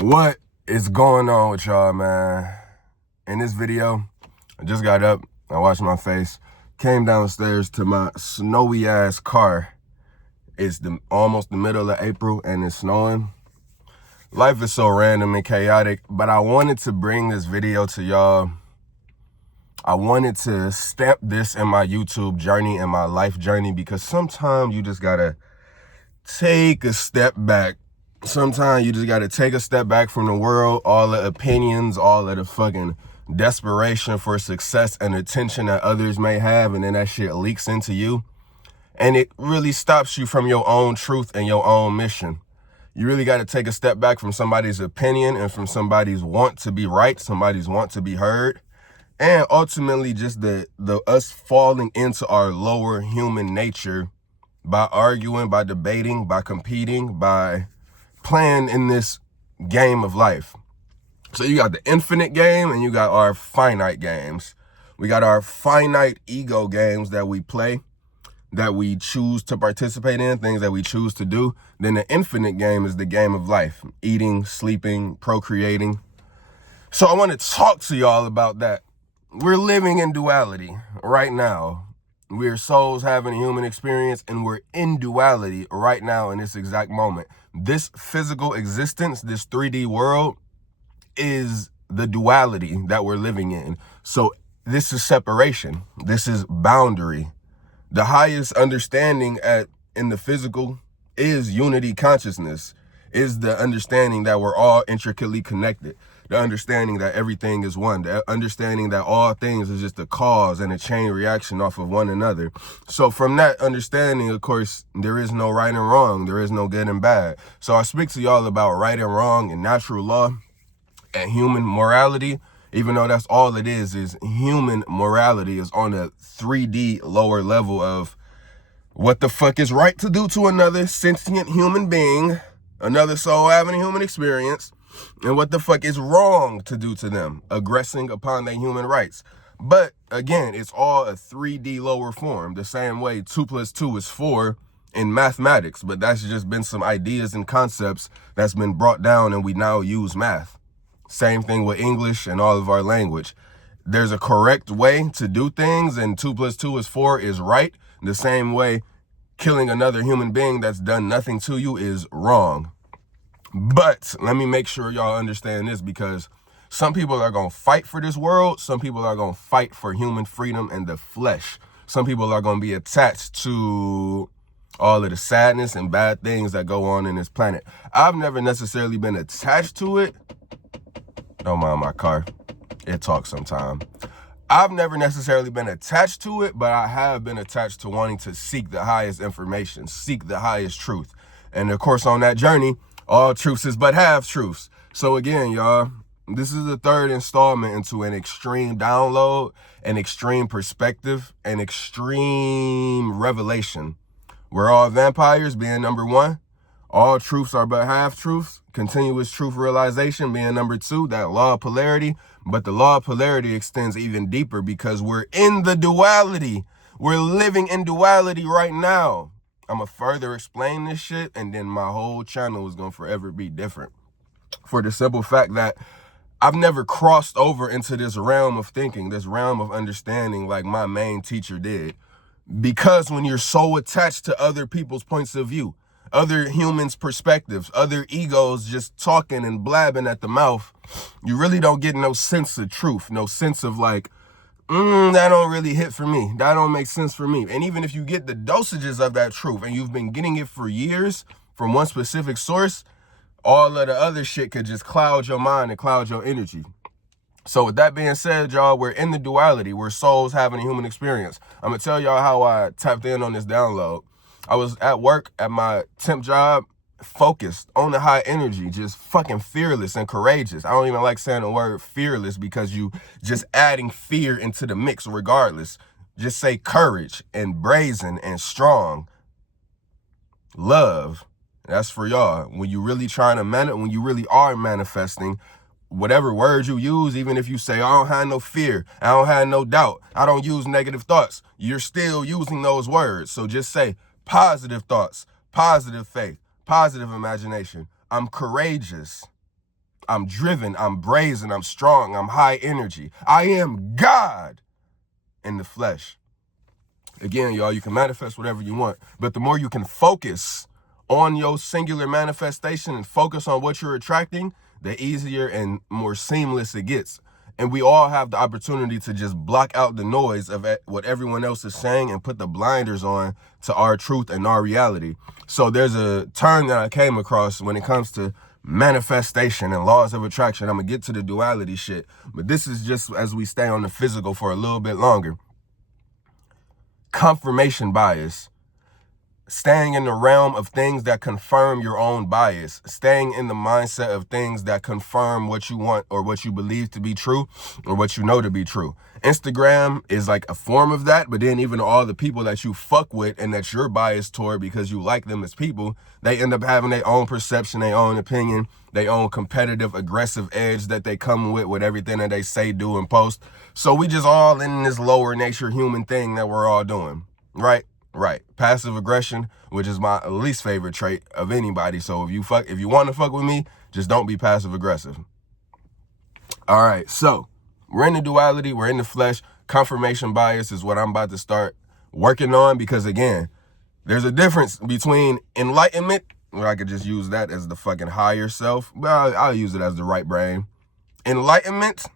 What is going on with y'all, man? In this video, I just got up, I washed my face, came downstairs to my snowy ass car. It's almost the middle of April and it's snowing. Life is so random and chaotic, but I wanted to bring this video to y'all. I wanted to stamp this in my YouTube journey and my life journey, because sometimes you just gotta take a step back. Sometimes you just got to take a step back from the world, all the opinions, all of the fucking desperation for success and attention that others may have, and then that shit leaks into you. And it really stops you from your own truth and your own mission. You really got to take a step back from somebody's opinion and from somebody's want to be right, somebody's want to be heard, and ultimately just the us falling into our lower human nature by arguing, by debating, by competing, by playing in this game of life. So you got the infinite game and you got our finite games. We got our finite ego games that we play, that we choose to participate in, things that we choose to do. Then the infinite game is the game of life, eating, sleeping, procreating. So I want to talk to y'all about that. We're living in duality right now. We're souls having a human experience, and we're in duality right now in this exact moment. This physical existence, this 3D world, is the duality that we're living in. So this is separation. This is boundary. The highest understanding in the physical is unity consciousness, is the understanding that we're all intricately connected, the understanding that everything is one, the understanding that all things is just a cause and a chain reaction off of one another. So from that understanding, of course, there is no right and wrong. There is no good and bad. So I speak to y'all about right and wrong and natural law and human morality, even though that's all it is human morality is on a 3D lower level of what the fuck is right to do to another sentient human being, another soul having a human experience, and what the fuck is wrong to do to them, aggressing upon their human rights. But again, it's all a 3D lower form, the same way 2 + 2 is 4 in mathematics, but that's just been some ideas and concepts that's been brought down and we now use math. Same thing with English and all of our language. There's a correct way to do things, and 2 + 2 is 4 is right. The same way killing another human being that's done nothing to you is wrong. But let me make sure y'all understand this, because some people are going to fight for this world. Some people are going to fight for human freedom and the flesh. Some people are going to be attached to all of the sadness and bad things that go on in this planet. I've never necessarily been attached to it. Don't mind my car. It talks sometime. I've never necessarily been attached to it, but I have been attached to wanting to seek the highest information, seek the highest truth. And of course, on that journey, all truths is but half truths. So again, y'all, this is the third installment into an extreme download, an extreme perspective, an extreme revelation. We're all vampires being number 1. All truths are but half truths. Continuous truth realization being number 2, that law of polarity. But the law of polarity extends even deeper because we're in the duality. We're living in duality right now. I'm going to further explain this shit, and then my whole channel is going to forever be different. For the simple fact that I've never crossed over into this realm of thinking, this realm of understanding like my main teacher did. Because when you're so attached to other people's points of view, other humans' perspectives, other egos just talking and blabbing at the mouth, you really don't get no sense of truth, no sense of like, that don't really hit for me. That don't make sense for me. And even if you get the dosages of that truth and you've been getting it for years from one specific source, all of the other shit could just cloud your mind and cloud your energy. So with that being said, y'all, we're in the duality. We're souls having a human experience. I'm going to tell y'all how I tapped in on this download. I was at work at my temp job, focused on the high energy, just fucking fearless and courageous. I don't even like saying the word fearless because you just adding fear into the mix regardless. Just say courage and brazen and strong. Love. That's for y'all. When you really trying to when you really are manifesting, whatever words you use, even if you say, I don't have no fear, I don't have no doubt, I don't use negative thoughts, you're still using those words. So just say positive thoughts, positive faith, positive imagination. I'm courageous. I'm driven, I'm brazen, I'm strong, I'm high energy. I am God in the flesh. Again, y'all, you can manifest whatever you want, but the more you can focus on your singular manifestation and focus on what you're attracting, the easier and more seamless it gets. And we all have the opportunity to just block out the noise of what everyone else is saying and put the blinders on to our truth and our reality. So there's a term that I came across when it comes to manifestation and laws of attraction. I'm going to get to the duality shit, but this is just as we stay on the physical for a little bit longer. Confirmation bias. Staying in the realm of things that confirm your own bias, staying in the mindset of things that confirm what you want or what you believe to be true or what you know to be true. Instagram is like a form of that, but then even all the people that you fuck with and that you're biased toward because you like them as people, they end up having their own perception, their own opinion, their own competitive, aggressive edge that they come with everything that they say, do, and post. So we just all in this lower nature human thing that we're all doing, right? Right. Passive aggression, which is my least favorite trait of anybody. So if you want to fuck with me, just don't be passive aggressive. All right. So we're in the duality. We're in the flesh. Confirmation bias is what I'm about to start working on, because again, there's a difference between enlightenment, where I could just use that as the fucking higher self, but I'll use it as the right brain. Enlightenment.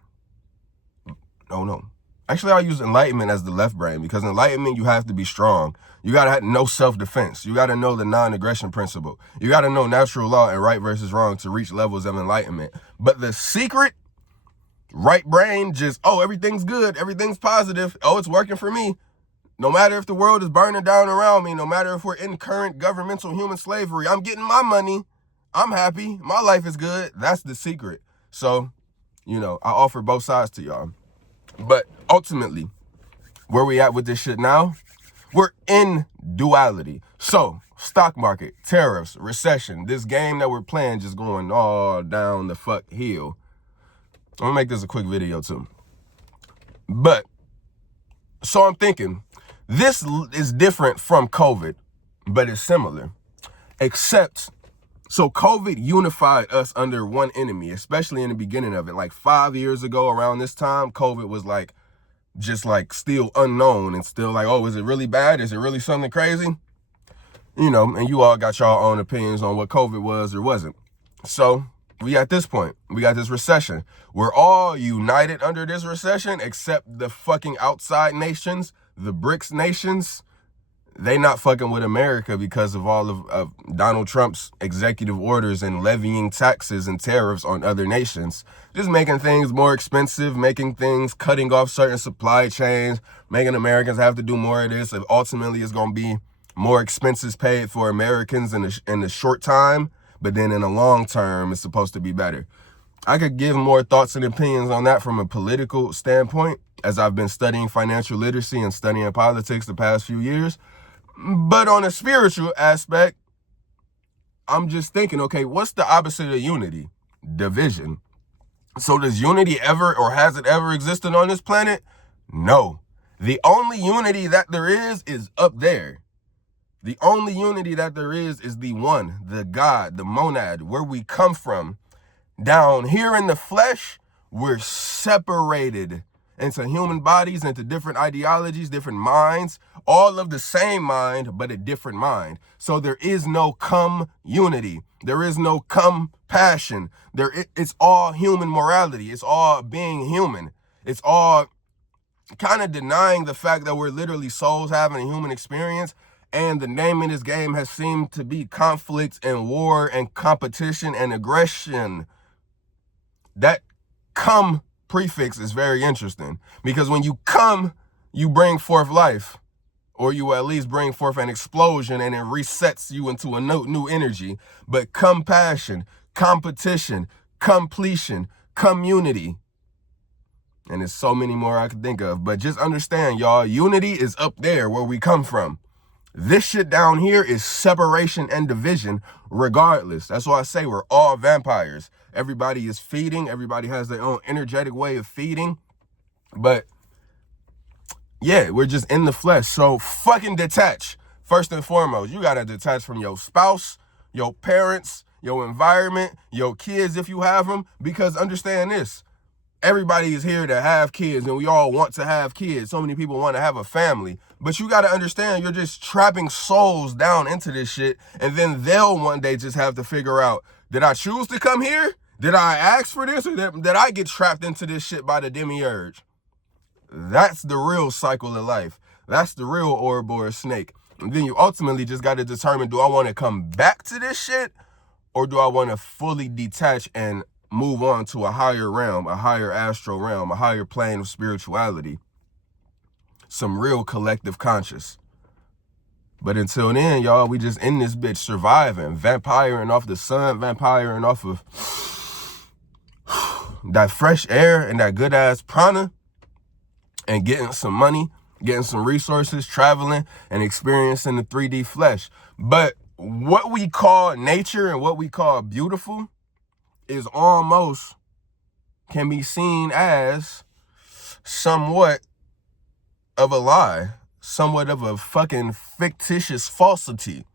Oh no. Actually, I'll use enlightenment as the left brain, because enlightenment, you have to be strong. You got to know self-defense. You got to know the non-aggression principle. You got to know natural law and right versus wrong to reach levels of enlightenment. But the secret right brain just, oh, everything's good. Everything's positive. Oh, it's working for me. No matter if the world is burning down around me, no matter if we're in current governmental human slavery, I'm getting my money. I'm happy. My life is good. That's the secret. So, I offer both sides to y'all. But ultimately, where we at with this shit now? We're in duality. So, stock market, tariffs, recession, this game that we're playing just going all down the fuck hill. I'm gonna make this a quick video too. But, so I'm thinking, this is different from COVID, but it's similar. Except, so COVID unified us under one enemy, especially in the beginning of it. Like 5 years ago around this time, COVID was like, just like still unknown and still like, oh, is it really bad? Is it really something crazy? And you all got your own opinions on what COVID was or wasn't. So we at this point, we got this recession. We're all united under this recession, except the fucking outside nations, the BRICS nations. They not fucking with America because of all of Donald Trump's executive orders and levying taxes and tariffs on other nations. Just making things more expensive, cutting off certain supply chains, making Americans have to do more of this. Ultimately, it's going to be more expenses paid for Americans in the short time, but then in the long term, it's supposed to be better. I could give more thoughts and opinions on that from a political standpoint, as I've been studying financial literacy and studying politics the past few years. But on a spiritual aspect, I'm just thinking, okay, what's the opposite of unity? Division. So does unity ever, or has it ever existed on this planet? No. The only unity that there is up there. The only unity that there is the one, the God, the monad, where we come from. Down here in the flesh, we're separated into human bodies, into different ideologies, different minds, all of the same mind, but a different mind. So there is no unity. There is no compassion. It's all human morality. It's all being human. It's all kind of denying the fact that we're literally souls having a human experience. And the name of this game has seemed to be conflict and war and competition and aggression. That prefix is very interesting, because when you you bring forth life, or you at least bring forth an explosion, and it resets you into a new energy. But compassion, competition, completion, community, and there's so many more I could think of. But just understand, y'all, unity is up there where we come from. This shit down here is separation and division regardless. That's why I say we're all vampires. Everybody is feeding. Everybody has their own energetic way of feeding. But yeah, we're just in the flesh. So fucking detach. First and foremost, you got to detach from your spouse, your parents, your environment, your kids if you have them. Because understand this, everybody is here to have kids and we all want to have kids. So many people want to have a family. But you got to understand, you're just trapping souls down into this shit. And then they'll one day just have to figure out, did I choose to come here? Did I ask for this? Or did I get trapped into this shit by the demiurge? That's the real cycle of life. That's the real Ouroboros snake. And then you ultimately just got to determine, do I want to come back to this shit? Or do I want to fully detach and move on to a higher realm, a higher astral realm, a higher plane of spirituality? Some real collective conscious. But until then, y'all, we just in this bitch surviving, vampiring off the sun, vampiring off of that fresh air and that good ass prana, and getting some money, getting some resources, traveling and experiencing the 3D flesh. But what we call nature and what we call beautiful is almost can be seen as somewhat of a lie, somewhat of a fucking fictitious falsity.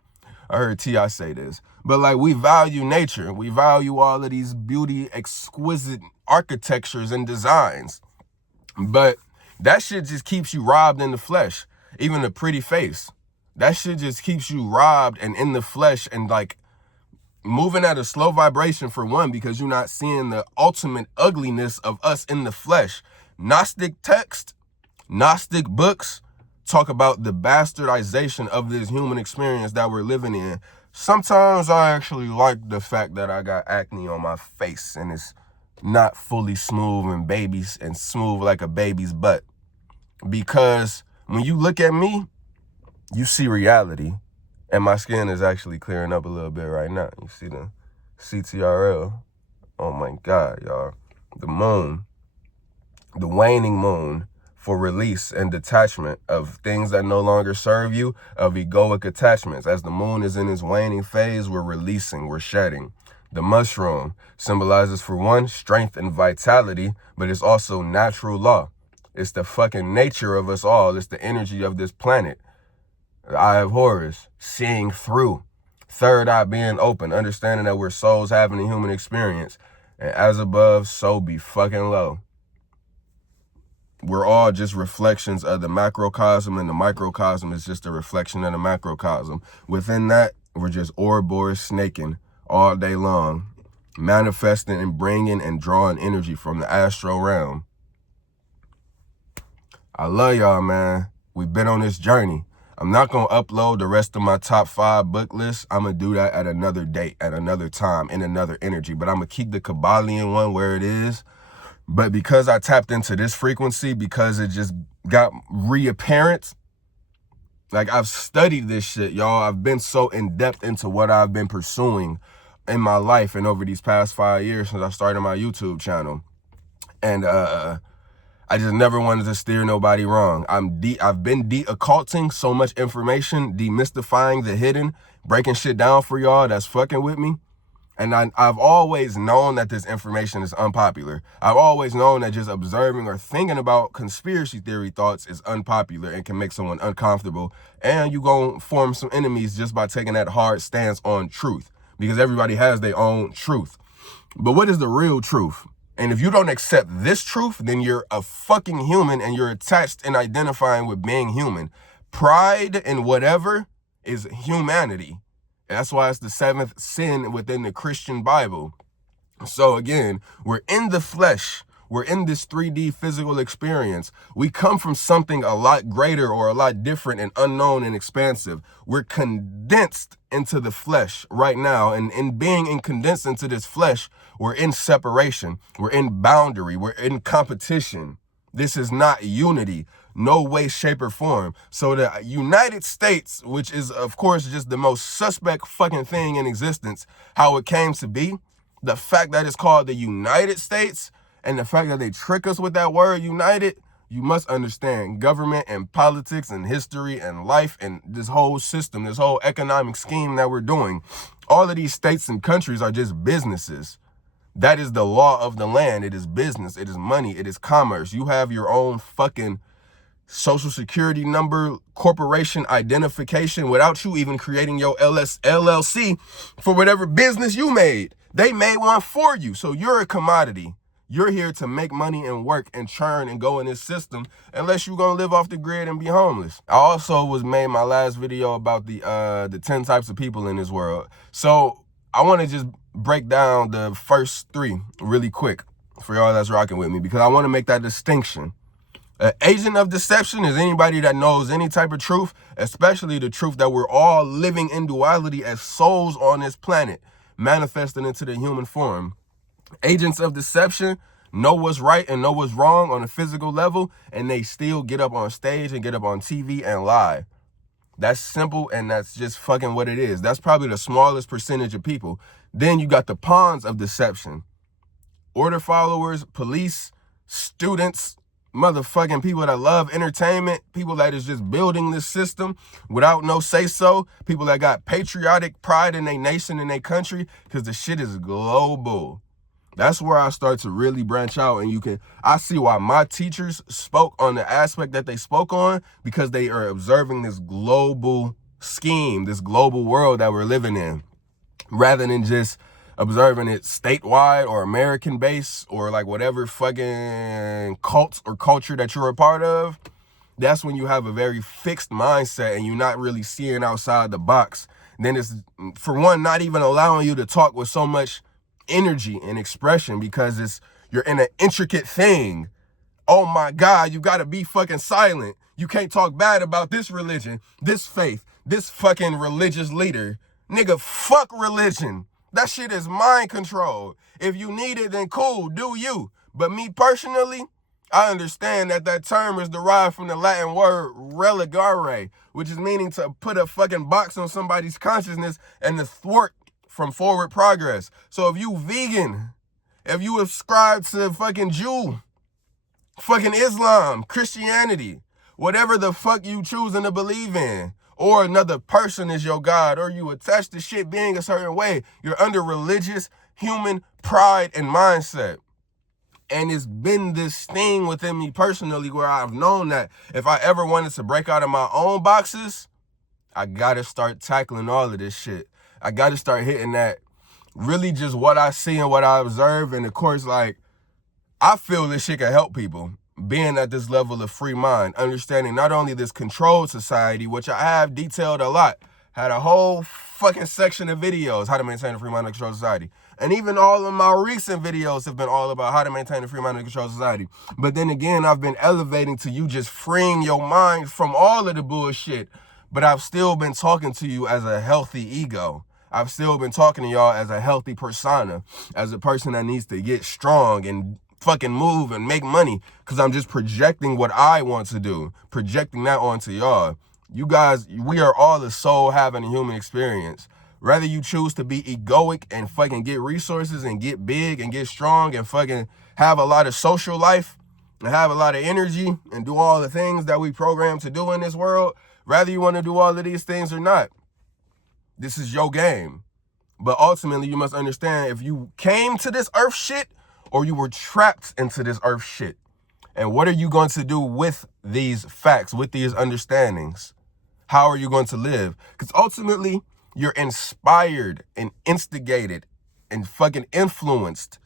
I heard T.I. say this. But like, we value nature. We value all of these beauty, exquisite architectures and designs. But that shit just keeps you robbed in the flesh. Even a pretty face. That shit just keeps you robbed and in the flesh and like moving at a slow vibration, for one, because you're not seeing the ultimate ugliness of us in the flesh. Gnostic text, Gnostic books talk about the bastardization of this human experience that we're living in. Sometimes I actually like the fact that I got acne on my face and it's not fully smooth and smooth like a baby's butt. Because when you look at me, you see reality. And my skin is actually clearing up a little bit right now. You see the CTRL. Oh my God, y'all. The moon, the waning moon for release and detachment of things that no longer serve you, of egoic attachments. As the moon is in its waning phase, we're releasing, we're shedding. The mushroom symbolizes, for one, strength and vitality, but it's also natural law. It's the fucking nature of us all. It's the energy of this planet. The eye of Horus, seeing through. Third eye being open, understanding that we're souls having a human experience. And as above, so be fucking low. We're all just reflections of the macrocosm, and the microcosm is just a reflection of the macrocosm. Within that, we're just Ouroboros snaking all day long, manifesting and bringing and drawing energy from the astral realm. I love y'all, man. We've been on this journey. I'm not going to upload the rest of my top 5 book list. I'm going to do that at another date, at another time, in another energy. But I'm going to keep the Kabbalion one where it is. But because I tapped into this frequency, because it just got reapparent, like I've studied this shit, y'all. I've been so in depth into what I've been pursuing in my life and over these past 5 years since I started my YouTube channel. And I just never wanted to steer nobody wrong. I've been de-occulting so much information, demystifying the hidden, breaking shit down for y'all that's fucking with me. And I've always known that this information is unpopular. I've always known that just observing or thinking about conspiracy theory thoughts is unpopular and can make someone uncomfortable. And you gonna form some enemies just by taking that hard stance on truth, because everybody has their own truth. But what is the real truth? And if you don't accept this truth, then you're a fucking human and you're attached and identifying with being human. Pride in whatever is humanity. That's why it's the 7th sin within the Christian Bible. So again, we're in the flesh. We're in this 3D physical experience. We come from something a lot greater or a lot different and unknown and expansive. We're condensed into the flesh right now. And in being condensed into this flesh, we're in separation. We're in boundary. We're in competition. This is not unity. No way, shape, or form. So the United States, which is, of course, just the most suspect fucking thing in existence, how it came to be, the fact that it's called the United States, and the fact that they trick us with that word united, you must understand government and politics and history and life and this whole system, this whole economic scheme that we're doing. All of these states and countries are just businesses. That is the law of the land. It is business. It is money. It is commerce. You have your own fucking social security number, corporation identification without you even creating your LLC for whatever business you made. They made one for you. So you're a commodity. You're here to make money and work and churn and go in this system unless you're going to live off the grid and be homeless. I also made my last video about the 10 types of people in this world. So I want to just break down the first 3 really quick for y'all that's rocking with me, because I want to make that distinction. An agent of deception is anybody that knows any type of truth, especially the truth that we're all living in duality as souls on this planet, manifesting into the human form. Agents of deception know what's right and know what's wrong on a physical level, and they still get up on stage and get up on TV and lie. That's simple, and that's just fucking what it is. That's probably the smallest percentage of people. Then you got the pawns of deception. Order followers, police, students, motherfucking people that love entertainment, people that is just building this system without no say-so, people that got patriotic pride in their nation and their country, because the shit is global. That's where I start to really branch out, and I see why my teachers spoke on the aspect that they spoke on, because they are observing this global scheme, this global world that we're living in, rather than just observing it statewide or American base or like whatever fucking cult or culture that you're a part of. That's when you have a very fixed mindset and you're not really seeing outside the box. Then it's, for one, not even allowing you to talk with so much energy and expression, because you're in an intricate thing. Oh my God, you gotta be fucking silent. You can't talk bad about this religion, this faith, this fucking religious leader. Nigga, fuck religion. That shit is mind control. If you need it, then cool, do you. But me personally, I understand that term is derived from the Latin word relegare, which is meaning to put a fucking box on somebody's consciousness and to thwart from forward progress. So if you vegan, if you ascribe to fucking Jew, fucking Islam, Christianity, whatever the fuck you choosing to believe in, or another person is your God, or you attach to shit being a certain way, you're under religious human pride and mindset. And it's been this thing within me personally where I've known that if I ever wanted to break out of my own boxes, I gotta start tackling all of this shit. I gotta start hitting that really just what I see and what I observe. And of course, like, I feel this shit can help people. Being at this level of free mind, understanding not only this controlled society, which I have detailed a lot, had a whole fucking section of videos, how to maintain a free mind in a controlled society. And even all of my recent videos have been all about how to maintain a free mind in a controlled society. But then again, I've been elevating to you just freeing your mind from all of the bullshit. But I've still been talking to you as a healthy ego. I've still been talking to y'all as a healthy persona, as a person that needs to get strong and fucking move and make money, because I'm just projecting what I want to do, projecting that onto y'all. You guys, we are all the soul having a human experience. Whether you choose to be egoic and fucking get resources and get big and get strong and fucking have a lot of social life and have a lot of energy and do all the things that we programmed to do in this world, whether you want to do all of these things or not, this is your game. But ultimately, you must understand, if you came to this earth shit, or you were trapped into this earth shit. And what are you going to do with these facts, with these understandings? How are you going to live? Because ultimately, you're inspired and instigated and fucking influenced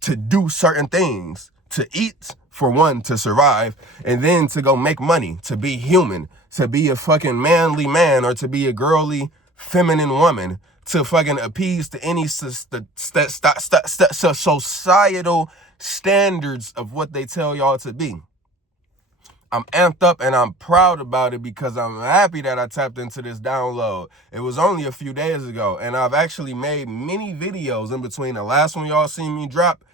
to do certain things. To eat, for one, to survive, and then to go make money, to be human, to be a fucking manly man, or to be a girly, feminine woman, to fucking appease to any societal standards of what they tell y'all to be. I'm amped up and I'm proud about it, because I'm happy that I tapped into this download. It was only a few days ago, and I've actually made many videos in between the last one y'all seen me drop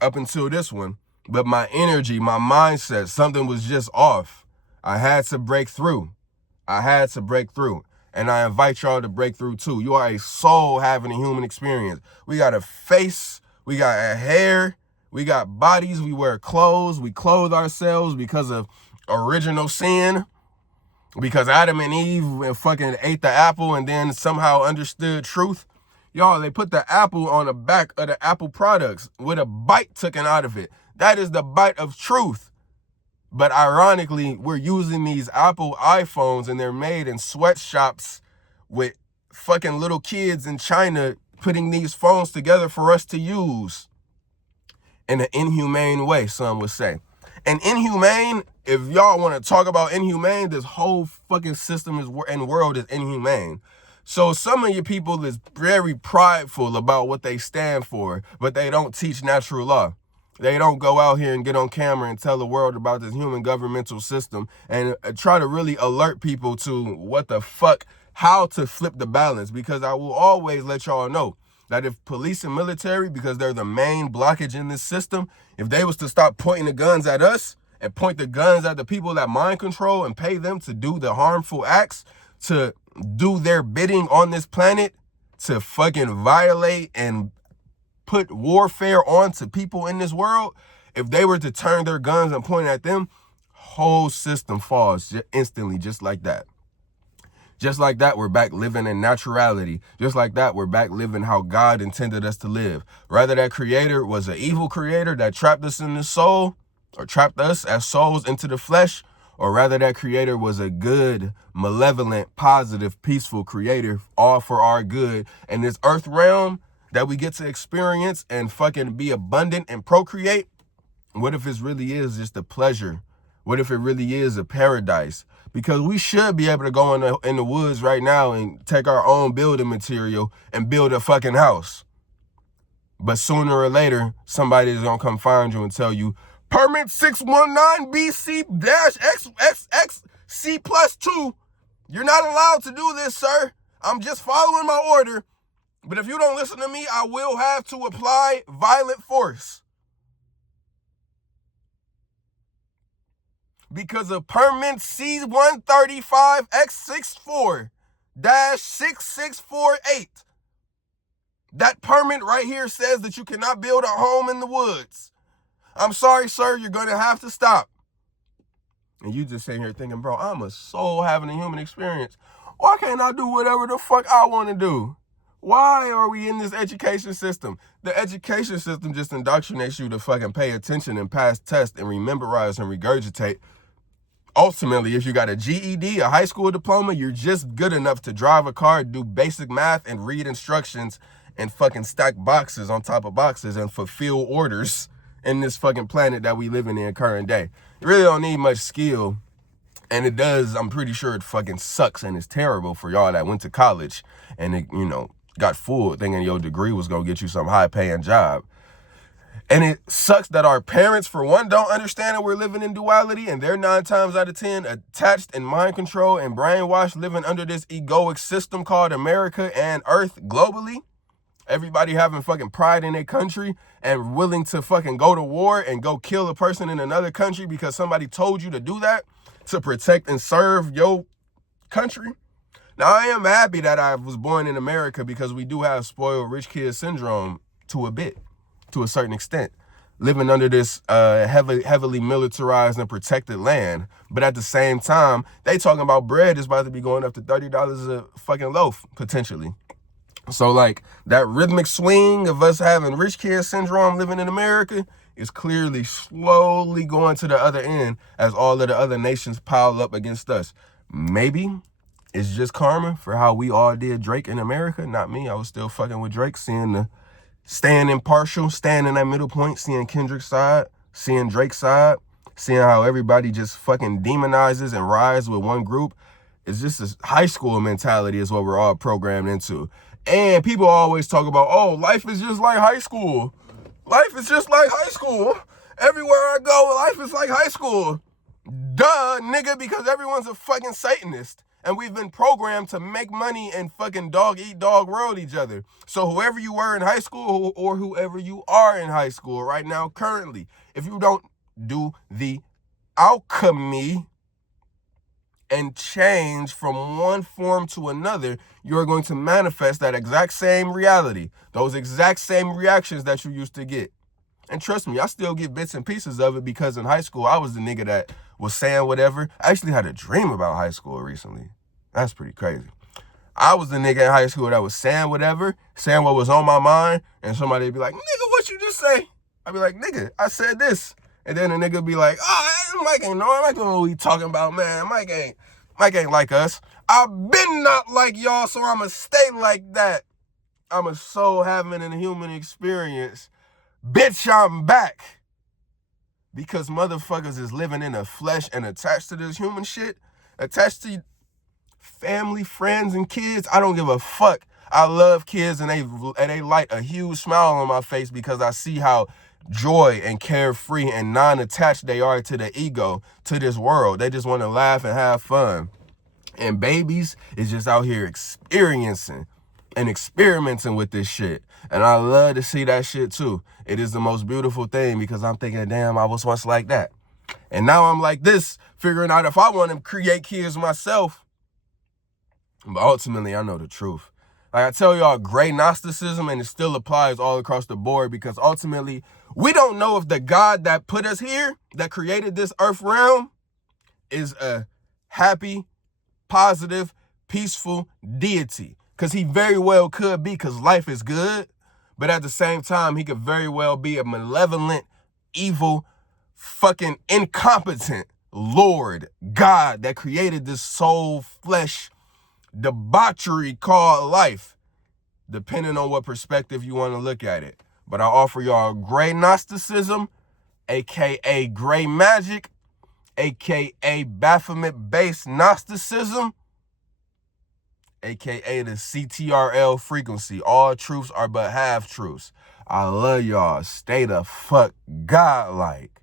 up until this one. But my energy, my mindset, something was just off. I had to break through. And I invite y'all to break through too. You are a soul having a human experience. We got a face, we got a hair, we got bodies, we wear clothes, we clothe ourselves because of original sin, because Adam and Eve fucking ate the apple and then somehow understood truth. Y'all, they put the apple on the back of the Apple products with a bite taken out of it. That is the bite of truth. But ironically, we're using these Apple iPhones and they're made in sweatshops with fucking little kids in China putting these phones together for us to use in an inhumane way, some would say. And inhumane, if y'all want to talk about inhumane, this whole fucking system and world is inhumane. So some of your people is very prideful about what they stand for, but they don't teach natural law. They don't go out here and get on camera and tell the world about this human governmental system and try to really alert people to what the fuck, how to flip the balance. Because I will always let y'all know that if police and military, because they're the main blockage in this system, if they was to stop pointing the guns at us and point the guns at the people that mind control and pay them to do the harmful acts, to do their bidding on this planet, to fucking violate and put warfare onto people in this world, if they were to turn their guns and point at them, whole system falls instantly, just like that. Just like that, we're back living in naturality. Just like that, we're back living how God intended us to live. Rather, that creator was an evil creator that trapped us in the soul, or trapped us as souls into the flesh, or rather that creator was a good, malevolent, positive, peaceful creator, all for our good. And this earth realm that we get to experience and fucking be abundant and procreate, what if it really is just a pleasure? What if it really is a paradise? Because we should be able to go in the woods right now and take our own building material and build a fucking house. But sooner or later, somebody is going to come find you and tell you, permit 619BC-XXC+2. You're not allowed to do this, sir. I'm just following my order. But if you don't listen to me, I will have to apply violent force. Because of permit C-135X64-6648. That permit right here says that you cannot build a home in the woods. I'm sorry, sir, you're going to have to stop. And you just sitting here thinking, bro, I'm a soul having a human experience. Why can't I do whatever the fuck I want to do? Why are we in this education system? The education system just indoctrinates you to fucking pay attention and pass tests and rememberize and regurgitate. Ultimately, if you got a GED, a high school diploma, you're just good enough to drive a car, do basic math, and read instructions and fucking stack boxes on top of boxes and fulfill orders in this fucking planet that we live in current day. You really don't need much skill. And it does, I'm pretty sure it fucking sucks and it's terrible for y'all that went to college and it, got fooled thinking your degree was going to get you some high-paying job. And it sucks that our parents, for one, don't understand that we're living in duality, and they're 9 times out of 10 attached and mind control and brainwashed, living under this egoic system called America and Earth globally. Everybody having fucking pride in their country and willing to fucking go to war and go kill a person in another country because somebody told you to do that to protect and serve your country. Now, I am happy that I was born in America because we do have spoiled rich kid syndrome to a certain extent, living under this heavily militarized and protected land. But at the same time, they talking about bread is about to be going up to $30 a fucking loaf, potentially. So like that rhythmic swing of us having rich kid syndrome living in America is clearly slowly going to the other end as all of the other nations pile up against us. Maybe it's just karma for how we all did Drake in America. Not me. I was still fucking with Drake, staying impartial, staying in that middle point, seeing Kendrick's side, seeing Drake's side, seeing how everybody just fucking demonizes and rides with one group. It's just this high school mentality is what we're all programmed into. And people always talk about, oh, life is just like high school. Life is just like high school. Everywhere I go, life is like high school. Duh, nigga, because everyone's a fucking Satanist. And we've been programmed to make money and fucking dog-eat-dog world each other. So whoever you were in high school or whoever you are in high school right now currently, if you don't do the alchemy and change from one form to another, you're going to manifest that exact same reality, those exact same reactions that you used to get. And trust me, I still get bits and pieces of it because in high school, I was the nigga that was saying whatever. I actually had a dream about high school recently. That's pretty crazy. I was the nigga in high school that was saying whatever, saying what was on my mind, and somebody would be like, nigga, what you just say? I'd be like, nigga, I said this. And then the nigga would be like, oh, Mike ain't know what we talking about, man. Mike ain't like us. I've been not like y'all, so I'ma stay like that. I'm a soul having a human experience. Bitch, I'm back. Because motherfuckers is living in the flesh and attached to this human shit, attached to family, friends, and kids. I don't give a fuck. I love kids, and they light a huge smile on my face because I see how joy and carefree and non-attached they are to the ego, to this world. They just want to laugh and have fun. And babies is just out here experiencing and experimenting with this shit. And I love to see that shit too. It is the most beautiful thing because I'm thinking, damn, I was once like that. And now I'm like this, figuring out if I want to create kids myself. But ultimately, I know the truth. Like I tell y'all, gray Gnosticism, and it still applies all across the board, because ultimately, we don't know if the God that put us here, that created this earth realm, is a happy, positive, peaceful deity. Because he very well could be, because life is good. But at the same time, he could very well be a malevolent, evil, fucking incompetent Lord, God that created this soul, flesh, debauchery called life, depending on what perspective you want to look at it. But I offer y'all gray Gnosticism, aka gray magic, aka Baphomet-based Gnosticism, aka the CTRL frequency. All truths are but half truths. I love y'all. Stay the fuck godlike.